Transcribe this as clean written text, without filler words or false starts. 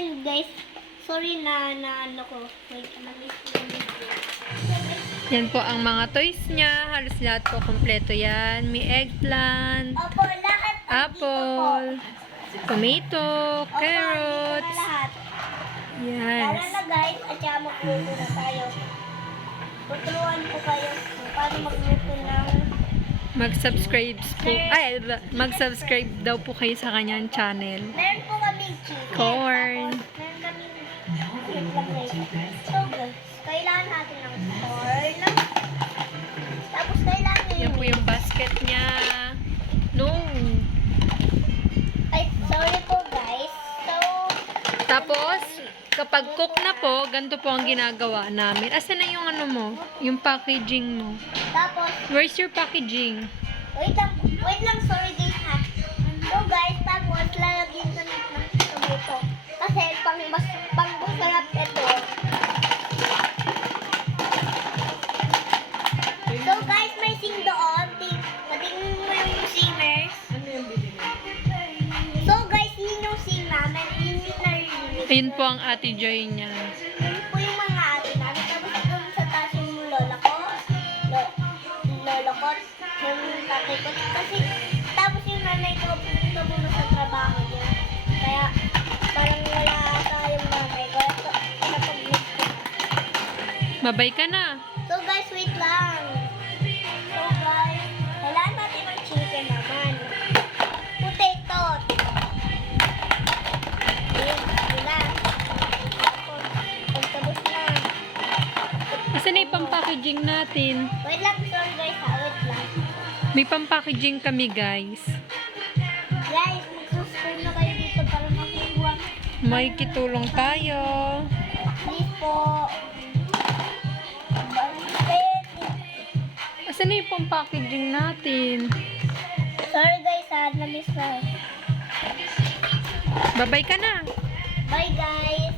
Ayun guys, sorry na ano ko. Wait, na-miss. Yan po ang mga toys niya. Halos lahat po kompleto yan. May eggplant, Opo, lahat apple, tomato, carrots. Lahat. Yes. Tara na guys, at saka magluto na tayo. Tuturuan ko kayo kung paano magluto ng... Mag-subscribe po. Ay, mag-subscribe daw po kayo sa kanyang channel. Meron po kaming chicken. Corn. Tapos, meron kaming... So guys, kailangan natin ng corn. Tapos kailangan Yan po yung basket niya. No. Ay, sorry po guys. So, Tapos, kapag cook na po, ganito po ang ginagawa namin. Asan na yung ano mo? Yung packaging mo? tapos, Where's your packaging? wait lang, sorry guys ha. So guys, tapos lalagyan ko ng tomato. Kasi pang masarap ito. So guys, may sing doon. Patingin mo yung singers. So guys, yun yung sing namin. Yun yung narinig. Ayun po ang Ate Joy niya. Yun po yung mga ate namin. Tapos doon sa taas yung lola ko. Lolo ko. Yung tatay ko. Kasi tapos yung nanay ko pumunta muna sa trabaho niya. Kaya parang wala tayong nanay ko. Napag-miss ko. Babay ka na. So guys, wait lang. So guys, kailangan natin ng chicken naman. Potato. Yun na. Tapos, pagtabos na. Asan na yung pang-packaging natin? Wait lang, sorry guys ha. Wait lang. May pang-packaging kami, guys. Guys, mag-subscribe na kayo dito para makuha. May kitulong tayo. Please po. Bakit? Asan na yung pang-packaging natin? Sorry guys ha. Na-miss na. Babay ka na. Bye guys.